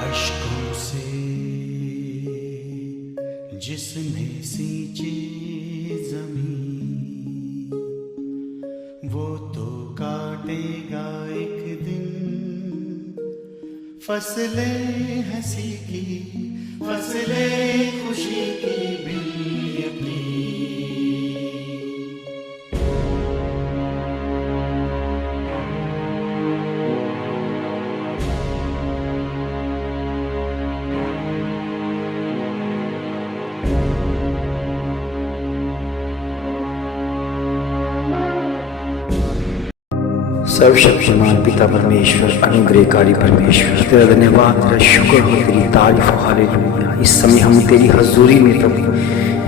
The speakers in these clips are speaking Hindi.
अश्कों से जिसने सींची ज़मीं, वो तो काटेगा एक दिन फसलें हंसी की, फसलें खुशी की भी अपनी। सर्वशक्तिमान पिता परमेश्वर, अनुग्रहकारी परमेश्वर, तेरा धन्यवाद, तेरा शुक्र हो, तेरी तारीफ, हालेलुया। इस समय हम तेरी हजूरी में प्रभु,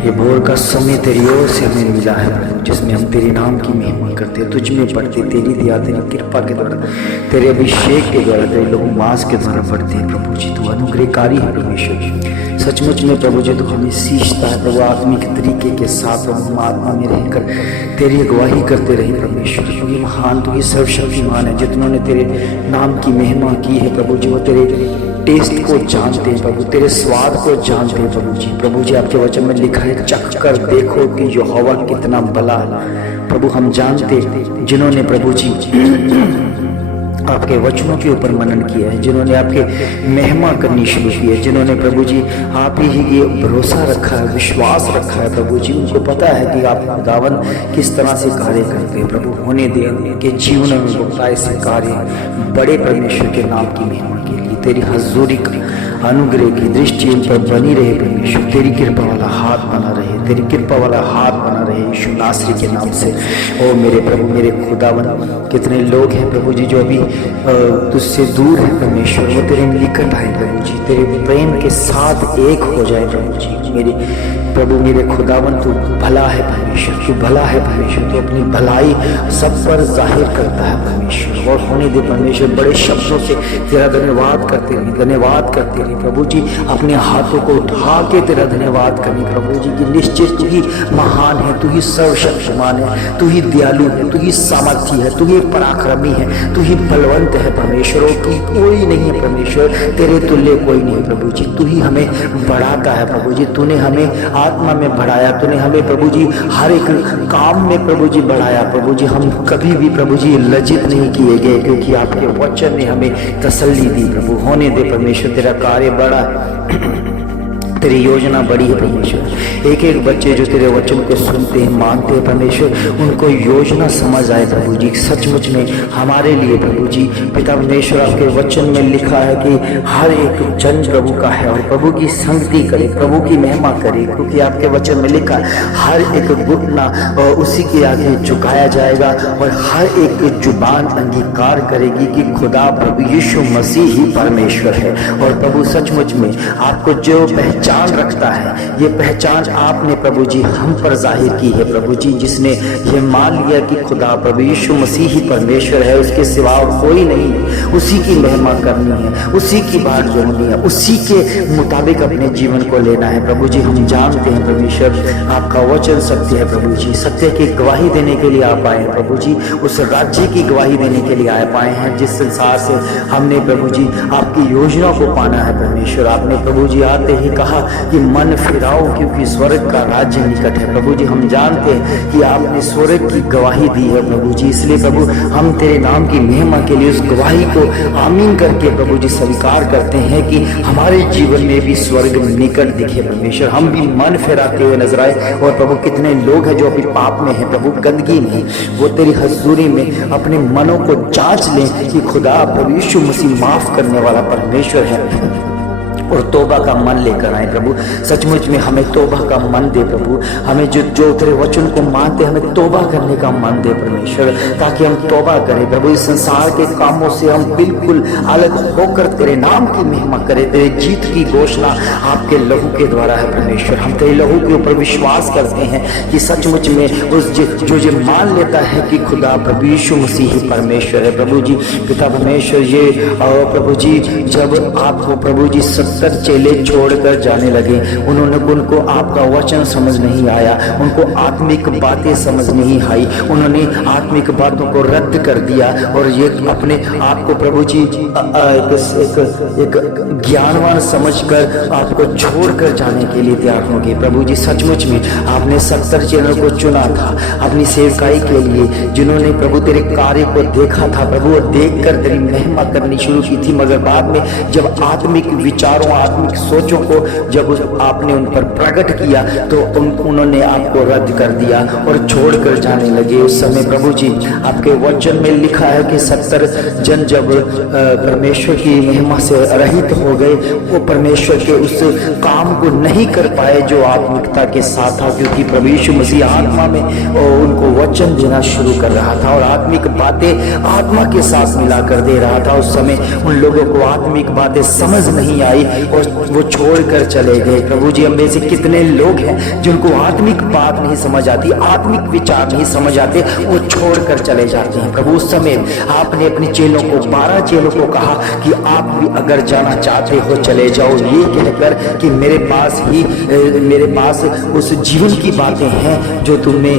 ये भोर का समय तेरी ओर से हमें मिला है प्रभु, जिसमें हम तेरे नाम की महिमा करते, तुझ में पढ़ते, तेरी दया, तेरी कृपा के द्वारा, तेरे अभिषेक के द्वारा, तेरे लोग मास के द्वारा पढ़ते हैं प्रभु जी। तू अनुग्रहकारी है परमेश्वर, सचमुच में प्रभु जी तू हमें सींचता है प्रभु, आत्मिक तरीके के साथ हम आत्मा में रहकर तेरी अगुवाही करते रहे परमेश्वर। तू ही महान, तू ही सर्वशक्तिमान है। जितनों ने तेरे नाम की महिमा की है प्रभु जी, वो तेरे टेस्ट को जानते हैं प्रभु, तेरे स्वाद को जानते हैं प्रभु जी। प्रभु जी आपके वचन में लिखा है, चख कर देखो कि यहोवा कितना भला है। प्रभु हम जानते, जिन्होंने प्रभु जी आपके वचनों के ऊपर मनन किया है, जिन्होंने आपके महिमा करनी शुरू की है, जिन्होंने प्रभु जी आप ही ये भरोसा रखा है, विश्वास रखा है प्रभु जी, उनको पता है कि आप खुदावन किस तरह से कार्य करते हैं प्रभु। होने दें के जीवन में होता है ऐसे कार्य बड़े परमेश्वर के नाम की महिमा के लिए। तेरी हजूरी का अनुग्रह की दृष्टि उन पर बनी रहे परमेश्वर, तेरी कृपा वाला हाथ बना रहे, तेरी कृपा वाला हाथ बना रहे यीशु नासरी के नाम से। ओ मेरे प्रभु, मेरे खुदावन, कितने लोग हैं प्रभु जी जो अभी तुझसे दूर है परमेश्वर, वो तेरे निकट आए प्रभु जी, तेरे प्रेम के साथ एक हो जाए प्रभु जी। मेरे प्रभु, मेरे खुदावन, तू भला है परमेश्वर, तू भला है परमेश्वर, तू अपनी भलाई सब पर जाहिर करता है परमेश्वर। और होने दे परमेश्वर, बड़े शब्दों से तेरा धन्यवाद करते रहे, धन्यवाद करते रहे प्रभु जी। अपने हाथों को उठा के तेरा धन्यवाद करें प्रभु जी की निश्चित तू ही महान है, तू ही सर्वशक्तिमान है, तू ही दयालु है, तू ही सामर्थी है, तू ही पराक्रमी है, तू ही बलवंत है परमेश्वर। की कोई नहीं है परमेश्वर, तेरे तुल्य कोई नहीं प्रभु जी। तू ही हमें बढ़ाता है प्रभु जी, तूने हमें आत्मा में बढ़ाया, तूने हमें प्रभु जी हर एक काम में प्रभु जी बढ़ाया प्रभु जी। हम कभी भी प्रभु जी लज्जित नहीं किए गए, क्योंकि आपके वचन ने हमें तसल्ली दी प्रभु। होने दे परमेश्वर, तेरा कार्य बड़ा है, तेरी योजना बड़ी है परमेश्वर। एक एक बच्चे जो तेरे वचन को सुनते हैं, मानते हैं परमेश्वर, उनको योजना समझ आए प्रभु जी। सचमुच में हमारे लिए प्रभु जी पिता परमेश्वर आपके वचन में लिखा है कि हर एक जन प्रभु का है और प्रभु की संगति करे, प्रभु की महिमा करे, क्योंकि आपके वचन में लिखा है हर एक घुटना उसी के आगे झुकाया जाएगा और हर एक जुबान अंगीकार करेगी कि खुदा प्रभु यीशु मसीह ही परमेश्वर है। और प्रभु सचमुच में आपको जो पहचान रखता है, ये पहचान आपने प्रभु जी हम पर जाहिर की है प्रभु जी, जिसने ये मान लिया कि खुदा प्रभु यीशु मसीह ही परमेश्वर है, उसके सिवा और कोई नहीं है, उसी की महिमा करनी है, उसी की बात जोड़नी है, उसी के मुताबिक अपने जीवन को लेना है प्रभु जी। हम जानते हैं परमेश्वर आपका वचन सत्य है प्रभु जी, सत्य की गवाही देने के लिए आप आए हैं प्रभु जी, उस राज्य की गवाही देने के लिए आए पाए हैं जिस संसार से हमने प्रभु जी आपकी योजना को पाना है परमेश्वर। आपने प्रभु जी आते ही कहा कि मन फिराओ क्योंकि स्वर्ग का राज्य निकट है प्रभु जी। हम जानते हैं कि आपने स्वर्ग की गवाही दी है प्रभु जी, इसलिए प्रभु हम तेरे नाम की महिमा के लिए उस गवाही को आमीन करके प्रभु जी स्वीकार करते हैं कि हमारे जीवन में भी स्वर्ग निकट दिखे परमेश्वर। हम भी मन फिराते हुए नजर आए और प्रभु कितने लोग हैं जो अभी पाप में हैं प्रभु, गंदगी में, वो तेरी हजूरी में अपने मनों को जांच लें कि खुदा प्रभु यीशु मसीह माफ करने वाला परमेश्वर है और तौबा का मन लेकर आए प्रभु। सचमुच में हमें तौबा का मन दे प्रभु, हमें जो तेरे वचन को मानते हमें तौबा करने का मन दे परमेश्वर, ताकि हम तौबा करें प्रभु, इस संसार के कामों से हम बिल्कुल अलग होकर तेरे नाम की महिमा करें। तेरे जीत की घोषणा आपके लहू के द्वारा है परमेश्वर। हम तेरे लहू के ऊपर विश्वास करते हैं कि सचमुच में उस जो मान लेता है कि खुदा प्रभु यीशु मसीह ही परमेश्वर है प्रभु जी। पिता परमेश्वर ये प्रभु जी जब आपको प्रभु जी 70 चेले छोड़कर जाने लगे, उनको आपका वचन समझ नहीं आया, उनको आत्मिक बातें समझ नहीं आई, उन्होंने आत्मिक बातों को रद्द कर दिया और ये अपने आप को प्रभु जी एक ज्ञानवान समझकर आपको छोड़कर जाने के लिए तैयार हो गए प्रभु जी। सचमुच में आपने 70 चेलों को चुना था अपनी सेवकाई के लिए, जिन्होंने प्रभु तेरे कार्य को देखा था प्रभु और देखकर तेरी महिमा करनी शुरू की थी, मगर बाद में जब आत्मिक विचारों आत्मिक सोचों को जब आपने उन पर प्रकट किया तो उन्होंने आपको रद्द कर दिया और छोड़कर जाने लगे। उस समय प्रभु जी आपके वचन में लिखा है कि 70 जन जब परमेश्वर की महिमा से रहित हो गए, वो परमेश्वर के उस काम को नहीं कर पाए जो आत्मिकता के साथ था, क्योंकि प्रभु यीशु मसीह आत्मा में उनको वचन देना शुरू कर रहा था और आत्मिक बातें आत्मा के साथ मिलाकर दे रहा था। उस समय उन लोगों को आत्मिक बातें समझ नहीं आई और वो छोड़कर चले गए प्रभु जी। हम में से कितने लोग हैं जिनको आत्मिक बात नहीं समझ आती, आत्मिक विचार नहीं समझ आते, वो छोड़कर चले जाते हैं प्रभु। उस समय आपने अपने चेलों को 12 चेलों को कहा कि आप भी अगर जाना चाहते हो चले जाओ, ये कहकर कि मेरे पास उस जीवन की बातें हैं जो तुम्हें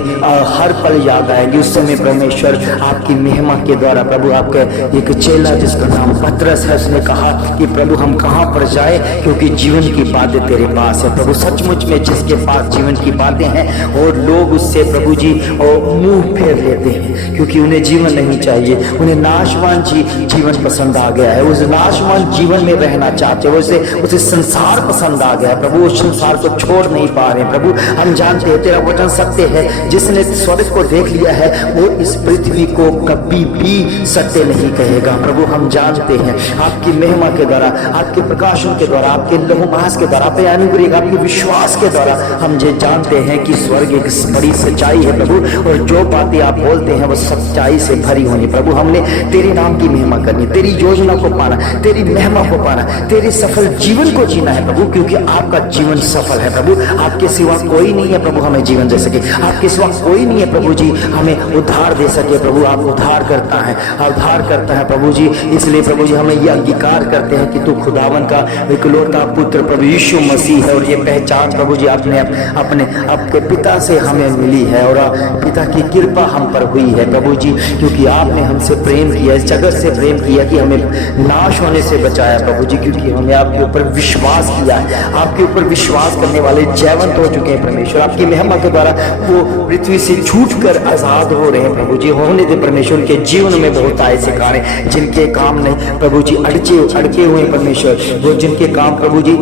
हर पल याद आएगी। उस समय परमेश्वर आपकी महिमा के द्वारा प्रभु आपका एक चेला जिसका नाम पतरस है, उसने कहा कि प्रभु हम कहां पर जाए, क्योंकि जीवन की बातें तेरे पास है प्रभु। सचमुच में जिसके पास जीवन की बातें हैं और लोग उससे प्रभु जी मुंह फेर लेते हैं, क्योंकि उन्हें जीवन नहीं चाहिए, उन्हें नाशवान जीवन पसंद आ गया है, उस नाशवान जीवन में रहना चाहते हैं, उसे संसार पसंद आ गया है प्रभु, उस संसार को छोड़ नहीं पा रहे प्रभु। हम जानते हैं तेरा वचन सत्य है, जिसने स्वर्ग को देख लिया है वो इस पृथ्वी को कभी भी सत्य नहीं कहेगा प्रभु। हम जानते हैं आपकी महिमा के द्वारा, आपके प्रकाशन के द्वारा, आपके लहूमास के द्वारा, आपके अनुग्रह, आपके विश्वास के द्वारा हम ये जानते हैं कि स्वर्ग एक बड़ी सच्चाई है प्रभु, और जो बातें आप बोलते हैं वो सच्चाई से भरी होनी प्रभु। हमने तेरे नाम की महिमा करनी, तेरी योजना को पाना, तेरी महिमा को पाना, तेरे सफल जीवन को जीना है प्रभु, क्योंकि आपका जीवन सफल है प्रभु। आपके सिवा कोई नहीं है प्रभु हमें जीवन दे सके, आपके सिवा कोई नहीं है प्रभु जी हमें उद्धार दे सके प्रभु। आप उद्धार करता है प्रभु जी, इसलिए प्रभु जी हमें यह अंगीकार करते हैं कि तू खुदावन का इकलौता पुत्र प्रभु यीशु मसीह है, और ये पहचान प्रभु जी आपने अपने आपके पिता से हमें मिली है और पिता की कृपा हम पर हुई है प्रभु जी, क्योंकि आपने हमसे प्रेम किया, इस जगत से प्रेम किया कि हमें नाश होने से बचाया प्रभु जी, क्योंकि हमने आपके ऊपर विश्वास किया है। आपके ऊपर विश्वास करने वाले जयवंत हो चुके हैं परमेश्वर, आपकी महिमा के द्वारा वो पृथ्वी से छूटकर आजाद हो रहे हैं प्रभु जी। होने दे परमेश्वर, उनके जीवन में बहुत आए सिखाने जिनके काम नहीं प्रभु जी अड़के हुए परमेश्वर, वो जिनके काम प्रभु जी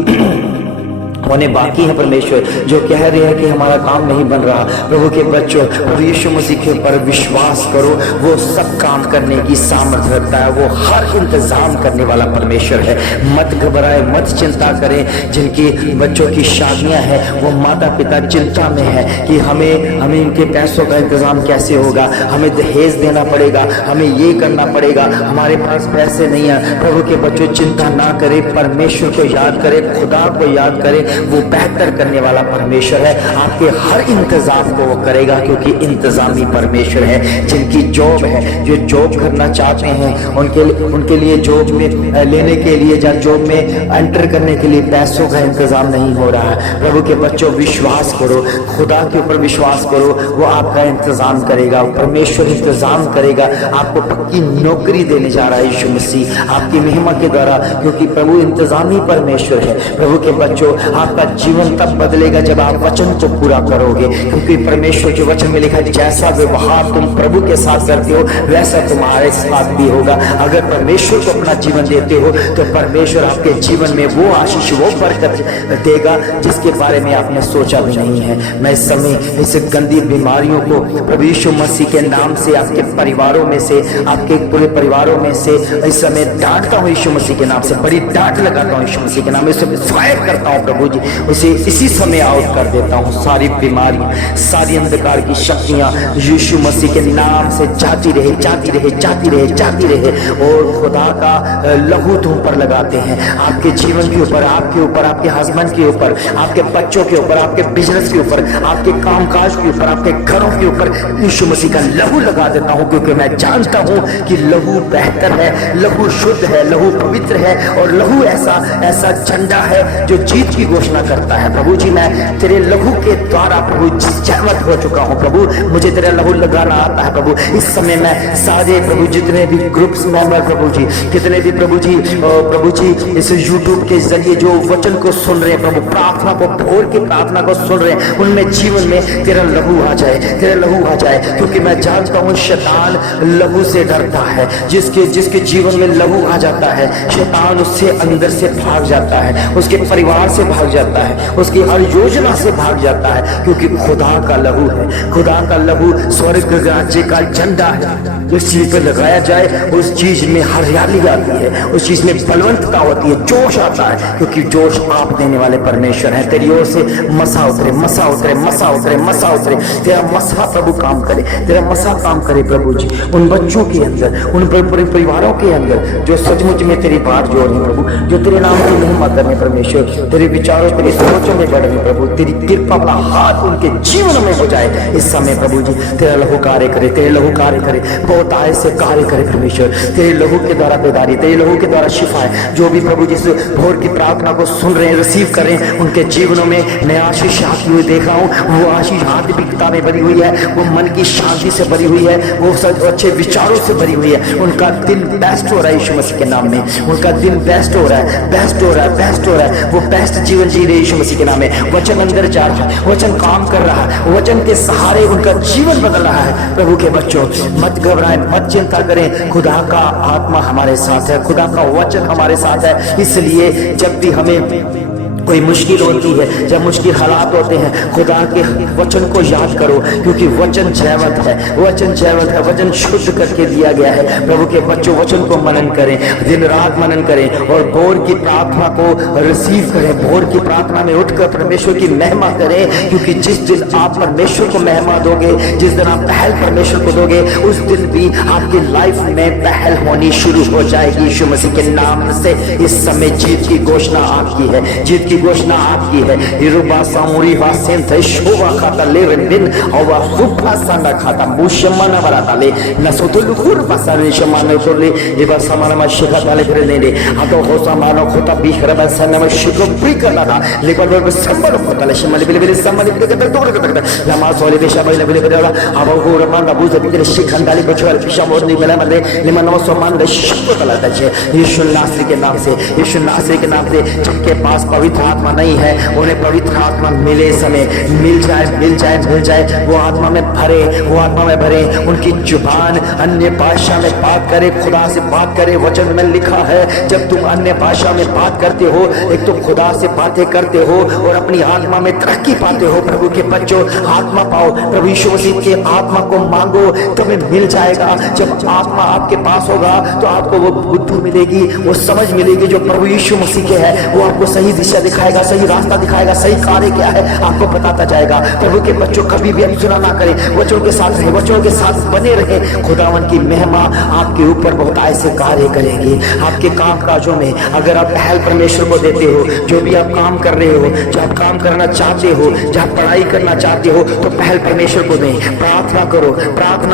होने बाकी है परमेश्वर, जो कह रहे हैं कि हमारा काम नहीं बन रहा, प्रभु के बच्चों प्रभु यीशु मसीह के पर विश्वास करो, वो सब काम करने की सामर्थ्य रखता है, वो हर इंतजाम करने वाला परमेश्वर है। मत घबराए, मत चिंता करें। जिनकी बच्चों की शादियां हैं वो माता पिता चिंता में है कि हमें इनके पैसों का इंतजाम कैसे होगा, हमें दहेज देना पड़ेगा, हमें ये करना पड़ेगा, हमारे पास पैसे नहीं है। प्रभु के बच्चों चिंता ना करें, परमेश्वर को याद करें, खुदा को याद करें, वो बेहतर करने वाला परमेश्वर है। आपके हर इंतजाम को वो करेगा, क्योंकि इंतजामी परमेश्वर है। जिनकी जॉब है, जो जॉब करना चाहते हैं, उनके लिए जॉब में लेने के लिए या जॉब में एंटर करने के लिए पैसों का इंतजाम नहीं हो रहा है। प्रभु के बच्चों विश्वास करो, खुदा के ऊपर विश्वास करो, वो आपका इंतजाम करेगा, परमेश्वर इंतजाम करेगा। आपको पक्की नौकरी देने जा रहा है यीशु मसीह आपकी महिमा के द्वारा, क्योंकि प्रभु इंतजामी परमेश्वर है। प्रभु के बच्चों आपका जीवन तब बदलेगा जब आप वचन को पूरा करोगे, क्योंकि परमेश्वर के वचन में लिखा है जैसा व्यवहार तुम प्रभु के साथ करते हो वैसा तुम्हारे साथ भी होगा। अगर परमेश्वर को अपना जीवन देते हो तो परमेश्वर आपके जीवन में वो आशीष, वो बरकत देगा जिसके बारे में आपने सोचा भी नहीं है। मैं इस समय इस गंदी बीमारियों को प्रभु यीशु मसीह के नाम से आपके परिवारों में से, आपके पूरे परिवारों में से इस समय डांटता हूँ यीशु मसीह के नाम से, बड़ी डांट लगाता हूँ यीशु मसीह के नाम में, फायर करता हूँ प्रभु जी, उसे इसी समय आउट कर देता हूँ। सारी बीमारियां, सारी अंधकार की शक्तियां यीशु मसीह के नाम से जाती रहे, जाती रहे, जाती रहे, जाती रहे। और खुदा का लहू तुम पर लगाते हैं, आपके जीवन के ऊपर, आपके ऊपर, आपके हस्बैंड के ऊपर, आपके बच्चों के ऊपर, आपके बिजनेस के ऊपर, आपके कामकाज के ऊपर, आपके घरों के ऊपर यीशु मसीह का लहू लगा देता हूं, क्योंकि मैं जानता हूं कि लहू बेहतर है, लहू शुद्ध है, लहू पवित्र है, और लहू ऐसा झंडा है जो जीत की घोषणा करता है। प्रभु जी मैं तेरे लहू के द्वारा प्रभु सहमत हो चुका हूं, प्रभु मुझे तेरा लहू लगाना आता है। प्रभु इस समय मैं सारे प्रभु जितने भी ग्रुप्स मेंबर प्रभु जी, कितने भी प्रभु जी इस यूट्यूब के जरिए जो वचन को सुन रहे हैं प्रभु, प्रार्थना को, भोर की प्रार्थना को सुन रहे हैं, उनमें जीवन में तेरा लहू आ जाए, तेरा लहू आ जाए, क्योंकि मैं जानता हूं शैतान लहू से डरता है। जिसके जीवन में लहू आ जाता है शैतान उससे अंदर से भाग जाता है, उसके परिवार से भाग जाता है, उसकी हर योजना से भाग जाता है, क्योंकि खुदा का लहू है। खुदा का लहू स्वर्ग राज्य का झंडा है, जिस चीज पे लगाया जाए उस चीज में हरियाली आती है, उस चीज में बलवंतता होती है, जोश आता है, क्योंकि जोश आप देने वाले परमेश्वर है। तेरी ओर से मसा उतरे, मसा उतरे, मसा उतरे, मसा उतरे, तेरा मसा प्रभु काम करे, तेरा मसा काम करे प्रभु जी, उन बच्चों के अंदर, उन परिवारों के अंदर जो सचमुच में तेरी बात जोड़ रहे प्रभु, जो तेरे नाम की महिमा करने परमेश्वर, तेरे विचारों, तेरी सोचों में बढ़ रहे प्रभु, तेरी कृपा का हाथ उनके जीवन में हो जाए इस समय प्रभु जी। तेरा लहू कार्य करे, तेरे लहू कार्य करे, बहुत आय से कार्य करे परमेश्वर, तेरे लहू के द्वारा बेदारी, तेरे लहू के द्वारा शिफा है। जो भी प्रभु जिस भोर की प्रार्थना को सुन रहे हैं, रिसीव कर रहे हैं, उनके जीवनों में मैं आशीष आती हुई देख रहा हूँ। वो आशीष आत्मिकता में भरी हुई है, वो मन की शांति से भरी हुई है, वो सच अच्छे विचारों से भरी हुई है। उनका दिन बेस्ट हो रहा है यीशु मसीह के नाम में, उनका दिन बेस्ट हो रहा है, बेस्ट हो रहा है, बेस्ट हो रहा है। वो बेस्ट जीवन जी रहे यीशु मसीह के नाम में। वचन अंदर जा रहा है, वचन काम कर रहा है, वचन के सहारे उनका जीवन बदल रहा है। प्रभु के बच्चों मत घबराएं, मत चिंता करें, खुदा का आत्मा हमारे साथ है, खुदा का वचन हमारे साथ है। इसलिए जब भी हमें कोई मुश्किल होती है, जब मुश्किल हालात होते हैं, खुदा के वचन को याद करो, क्योंकि वचन जैवत है, वचन जैवत है, वचन शुद्ध करके दिया गया है। प्रभु के बच्चों वचन को मनन करें, दिन रात मनन करें, और भोर की प्रार्थना को रिसीव करें, भोर की प्रार्थना में उठकर परमेश्वर की महिमा करें, क्योंकि जिस दिन आप परमेश्वर को महिमा दोगे, जिस दिन आप पहल परमेश्वर को दोगे, उस दिन भी आपकी लाइफ में पहल होनी शुरू हो जाएगी यीशु मसीह के नाम से। इस समय जीत की घोषणा आपकी है, जीत की घोषणा आपकी है। इरुबा सामुरी वासेन थे शोभा खाता ले बिन और फुफा साना खाता मुशमना बराता ले नसोतुल खुर पासाने शमाने तो ले इबा समाना में शिखा डाले फिर ले ले आतो होसा मानो खोता बिखरा बसने में शिखो प्रिकला था लेकिन वो संबर होता ले शमले बिले समले बिले के तोड़ के लमा सोले बेशा बिले बिले अब वो रमान अबू जबी के शिखन डाली बचवा फिशा मोर नहीं मिला मले लिमन वो समान ले शिखो तलाता है। यीशु नासरी के नाम से, यीशु नासरी के नाम से जिनके पास पवित्र आत्मा नहीं है, उन्हें पवित्र आत्मा मिले समय मिल जाए, वो आत्मा में भरे, उनकी जुबान अन्य भाषा में बात करे, खुदा से बात करे। वचन में लिखा है जब तुम अन्य भाषा में बात करते हो, एक तो खुदा से बातें करते हो और अपनी आत्मा में तरक्की पाते हो। प्रभु के बच्चों, आत्मा पाओ, प्रभु यीशु मसीह के आत्मा को मांगो, तुम्हें मिल जाएगा। जब आत्मा आपके पास होगा तो आपको वो बुद्धि मिलेगी, वो समझ मिलेगी जो प्रभु यीशु मसीह के है। वो आपको सही दिशा दिखाएगा, सही रास्ता दिखाएगा, सही कार्य क्या है आपको बताता जाएगा। प्रभु के बच्चों, कभी भी अनसुना ना करें, वचनों के साथ रहे, वचनों के साथ बने रहे। खुदावन की महिमा आपके ऊपर बहुत ऐसे कार्य करेंगे। आपके काम काजों में अगर आप पहल परमेश्वर को देते हो, जो भी आप काम कर रहे हो, जो आप काम करना चाहते हो, जहाँ पढ़ाई करना चाहते हो, तो पहल परमेश्वर को दें। प्रार्थना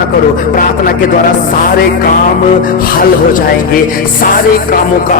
करो, प्रार्थना के द्वारा सारे काम हल हो जाएंगे, सारे कामों का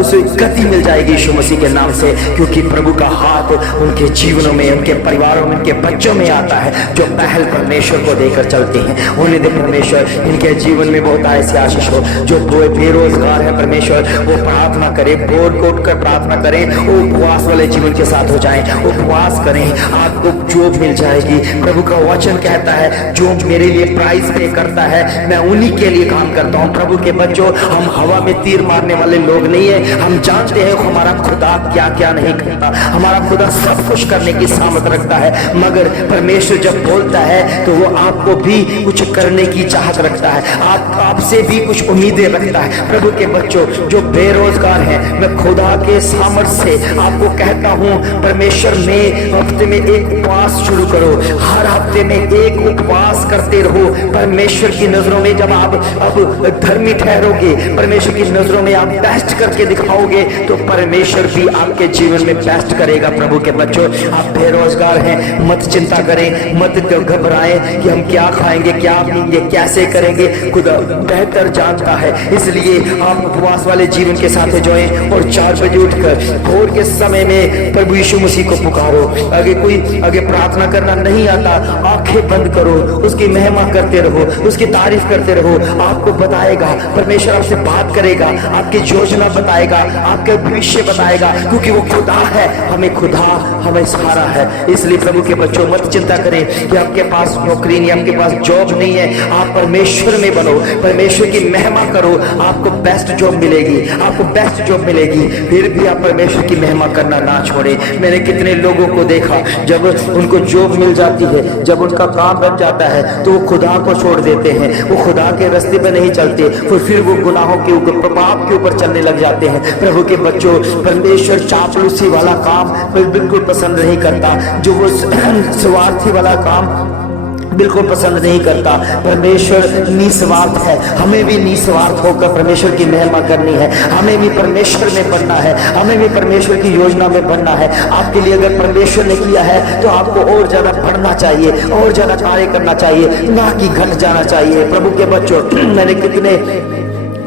उसे गति मिल जाएगी यीशु मसीह के नाम से, क्योंकि प्रभु का हाथ उनके जीवनों में, उनके परिवारों में, उनके बच्चों में आता है जो पहल परमेश्वर को देकर चलते हैं। उन्हें दे परमेश्वर, इनके जीवन में बहुत ऐसी आशीष हो। जो बेरोजगार है परमेश्वर, वो प्रार्थना करें, भोर को उठकर प्रार्थना करें, वो उपवास वाले जीवन के साथ हो जाएं, उपवास करें, आपको जॉब मिल जाएगी। प्रभु का वचन कहता है जो मेरे लिए प्राइस पे करता है, मैं उन्हीं के लिए काम करता हूँ। प्रभु के बच्चों, हम हवा में तीर मारने वाले लोग नहीं है। हम जानते हैं हमारा खुदा क्या क्या नहीं करता। हमारा खुदा सब कुछ करने की सामर्थ रखता है, मगर परमेश्वर जब बोलता है तो वो आपको भी कुछ करने की चाहत रखता है, आपसे भी कुछ उम्मीदें रखता है। प्रभु के बच्चों, जो बेरोजगार हैं, मैं खुदा के सामर्थ से आपको कहता हूँ, परमेश्वर में हफ्ते में एक उपवास शुरू करो, हर हफ्ते में एक उपवास करते रहो। परमेश्वर की नजरों में जब आप अब धर्मी ठहरोगे, परमेश्वर की नजरों में आप बेस्ट करके दिखाओगे, तो परमेश्वर भी आपके जीवन में बेस्ट करेगा। प्रभु के बच्चों, आप बेरोजगार हैं, मत चिंता करें, मत घबराएं कि हम क्या खाएंगे, क्या पीएंगे, कैसे करेंगे। खुदा बेहतर जानता है, इसलिए आप उपवास वाले जीवन के साथ जुड़ें और 4 बजे उठकर भोर के समय में प्रभु यीशु मसीह को पुकारो। अगर प्रार्थना करना नहीं आता, आंखें बंद करो, उसकी महिमा करते रहो, उसकी तारीफ करते रहो। आपको बताएगा, परमेश्वर आपसे बात करेगा, आपकी योजना बताएगा, आपके भविष्य बताएगा, क्योंकि वो खुदा है, हमें सहारा है। इसलिए प्रभु के बच्चों, मत चिंता करें कि आपके पास नौकरी नहीं, आपके पास जॉब नहीं है। आप परमेश्वर में बनो, परमेश्वर की महिमा करो, आपको बेस्ट जॉब मिलेगी, आपको बेस्ट जॉब मिलेगी। फिर भी आप परमेश्वर की महिमा करना ना छोड़े। मैंने कितने लोगों को देखा, जब उनको जॉब मिल जाती है, जब उनका काम बन जाता है, तो वो खुदा को छोड़ देते हैं, वो खुदा के रास्ते पे नहीं चलते, फिर वो गुनाहों के ऊपर, पाप के ऊपर चलने लग जाते हैं। प्रभु के बच्चों, परमेश्वर चापलूसी वाला काम बिल्कुल पसंद नहीं करता, जो वो स्वार्थी वाला काम बिल्कुल पसंद नहीं करता। परमेश्वर निस्वार्थ है, हमें भी निस्वार्थ होकर परमेश्वर की महिमा करनी है, हमें भी परमेश्वर में बनना है, हमें भी परमेश्वर की योजना में बनना है। आपके लिए अगर परमेश्वर ने किया है तो आपको और ज्यादा बढ़ना चाहिए, और ज्यादा कार्य करना चाहिए, ना कि घट जाना चाहिए। प्रभु के बच्चों, मैंने कितने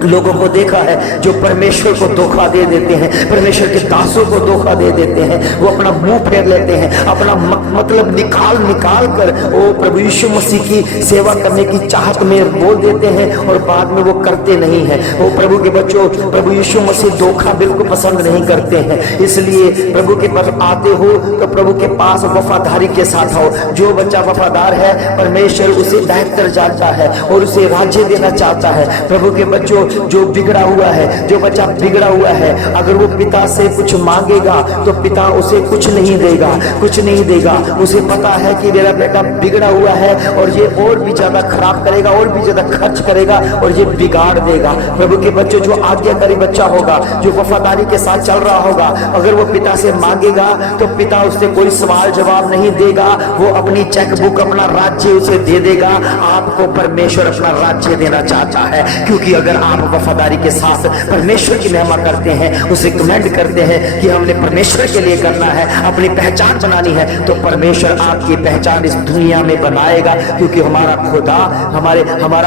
लोगों को देखा है जो परमेश्वर को धोखा दे देते हैं, परमेश्वर के दासों को धोखा दे देते हैं। वो अपना मुंह फेर लेते हैं, अपना मतलब निकाल कर वो प्रभु यीशु मसीह की सेवा करने की चाहत में बोल देते हैं और बाद में वो करते नहीं है। वो प्रभु के बच्चों, प्रभु यीशु मसीह धोखा बिल्कुल पसंद नहीं करते हैं। इसलिए प्रभु के पास आते हो तो प्रभु के पास वफादारी के साथ आओ। जो बच्चा वफादार है, परमेश्वर उसे बेहतर जानता है और उसे राज्य देना चाहता है। प्रभु के बच्चों, जो बिगड़ा हुआ है, जो बच्चा बिगड़ा हुआ है, अगर वो पिता से कुछ मांगेगा तो पिता उसे कुछ नहीं देगा। उसे पता है कि मेरा बेटा बिगड़ा हुआ है और ये और भी ज्यादा खराब करेगा, और भी ज्यादा खर्च करेगा और ये बिगाड़ देगा। प्रभु के बच्चों, जो आज्ञाकारी बच्चा होगा, जो वफादारी के साथ चल रहा होगा, अगर वो पिता से मांगेगा तो पिता उससे कोई सवाल जवाब नहीं देगा, वो अपनी चेकबुक, अपना राज्य उसे दे देगा। आपको परमेश्वर अपना राज्य देना चाहता है, क्योंकि अगर आप वफादारी के साथ परमेश्वर की महिमा करते हैं, उसे कमेंड करते हैं कि हमने परमेश्वर के लिए करना है, अपनी पहचान बनानी है, तो परमेश्वर आपकी पहचान इस दुनिया में बनाएगा। क्योंकि हमारा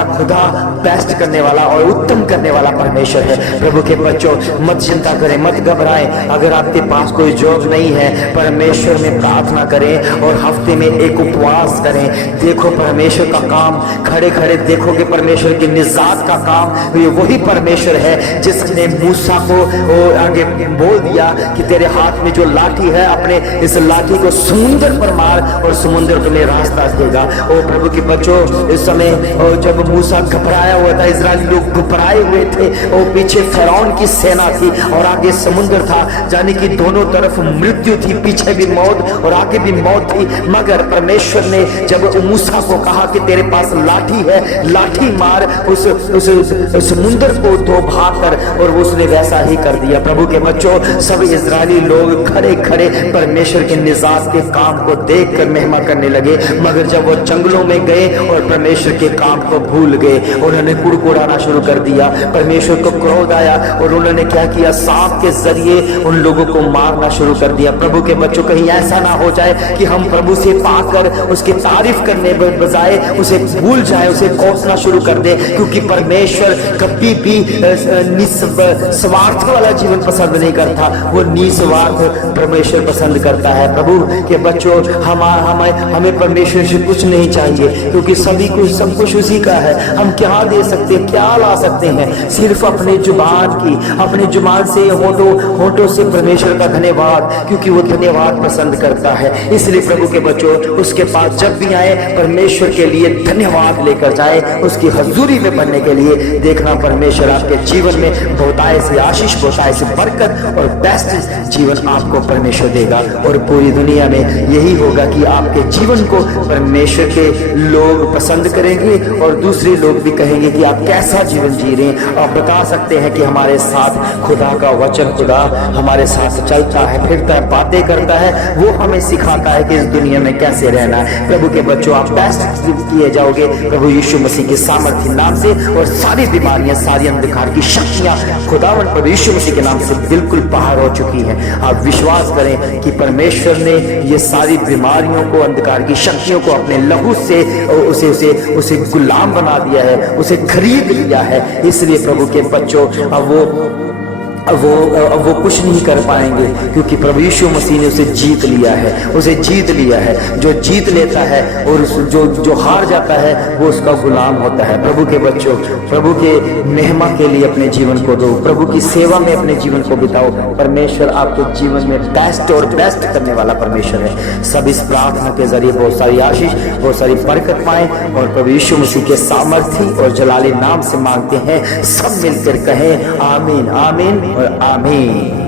खुदा बेस्ट करने वाला और उत्तम करने वाला परमेश्वर है। प्रभु के बच्चों, मत चिंता करें, मत घबराएं। अगर आपके पास कोई जॉब नहीं है, परमेश्वर में प्रार्थना करें और हफ्ते में एक उपवास करें। देखो परमेश्वर का काम, खड़े खड़े देखोगे परमेश्वर की निजात का काम। वही परमेश्वर है जिसने मूसा को आगे बोल दिया कि तेरे हाथ में जो लाठी है, अपने इस लाठी को समुद्र पर मार और समुद्र तुम्हें रास्ता देगा। ओ प्रभु के बच्चों, इस समय जब मूसा घबराया हुआ था, इजरायली लोग घबराए हुए थे, और पीछे फिरौन की सेना थी और आगे समुद्र था, यानी कि दोनों तरफ मृत्यु थी, पीछे भी मौत और आगे भी मौत थी। मगर परमेश्वर ने जब मूसा को कहा कि तेरे पास लाठी है, लाठी मार उस समुद्र को दो भाग कर, और उसने वैसा ही कर दिया। प्रभु के बच्चों, सब इजरायली लोग खड़े खड़े परमेश्वर के निजात के काम को देखकर महिमा करने लगे। मगर जब वो जंगलों में गए और परमेश्वर के काम को भूल गए, उन्होंने कुड़कुड़ाना शुरू कर दिया, परमेश्वर को क्रोध आया और उन्होंने क्या किया, सांप के जरिए उन लोगों को मारना शुरू कर दिया। प्रभु के बच्चों, कहीं ऐसा ना हो जाए कि हम प्रभु से पाकर उसकी तारीफ करने बजाय उसे भूल जाए, उसे कोसना शुरू कर दे, क्योंकि परमेश्वर कभी भी निस्वार्थ वाला जीवन पसंद नहीं करता, वो निस्वार्थ परमेश्वर पसंद करता है। प्रभु के बच्चों, हमें परमेश्वर से कुछ नहीं चाहिए, क्योंकि सभी कुछ सब कुछ उसी का है। हम क्या दे सकते हैं, क्या ला सकते हैं? सिर्फ अपने जुबान से, होठों से परमेश्वर का धन्यवाद, क्योंकि वो धन्यवाद पसंद करता है। इसलिए प्रभु के बच्चों, उसके पास जब भी आए, परमेश्वर के लिए धन्यवाद लेकर जाए, उसकी हजूरी में बनने के लिए। देखना, परमेश्वर आपके जीवन में बहुतायत से आशीष, बहुतायत से बरकत और बेस्ट जीवन आपको परमेश्वर देगा। और पूरी दुनिया में यही होगा कि आपके जीवन को परमेश्वर के लोग पसंद करेंगे और दूसरे लोग भी कहेंगे कि आप कैसा जीवन जी रहे हैं। आप बता सकते हैं कि हमारे साथ खुदा का वचन, खुदा हमारे साथ चलता है, फिरता है, बातें करता है, वो हमें सिखाता है कि इस दुनिया में कैसे रहना है। प्रभु के बच्चों, आप बेस्ट किए जाओगे प्रभु यीशु मसीह के सामर्थ्य नाम से, और सारी बीमारियां, सारी अंधकार की शक्तियां खुदावंद प्रभु यीशु मसीह के नाम से बिल्कुल बाहर हो चुकी हैं। आप विश्वास करें कि परमेश्वर ने ये सारी बीमारियों को, अंधकार की शक्तियों को अपने लहू से उसे गुलाम बना दिया है, उसे खरीद लिया है। इसलिए प्रभु के बच्चों, अब वो कुछ नहीं कर पाएंगे, क्योंकि प्रभु यीशु मसीह ने उसे जीत लिया है। जो जीत लेता है और जो हार जाता है, वो उसका गुलाम होता है। प्रभु के बच्चों, प्रभु के महिमा के लिए अपने जीवन को दो, प्रभु की सेवा में अपने जीवन को बिताओ। परमेश्वर आपके जीवन में बेस्ट और बेस्ट करने वाला परमेश्वर है। सब इस प्रार्थना के जरिए बहुत सारी आशीष, बहुत सारी बरकत पाएं, और प्रभु यीशु मसीह के सामर्थी और जलाली नाम से मांगते हैं। सब मिलकर कहें आमीन, आमीन और आमीन।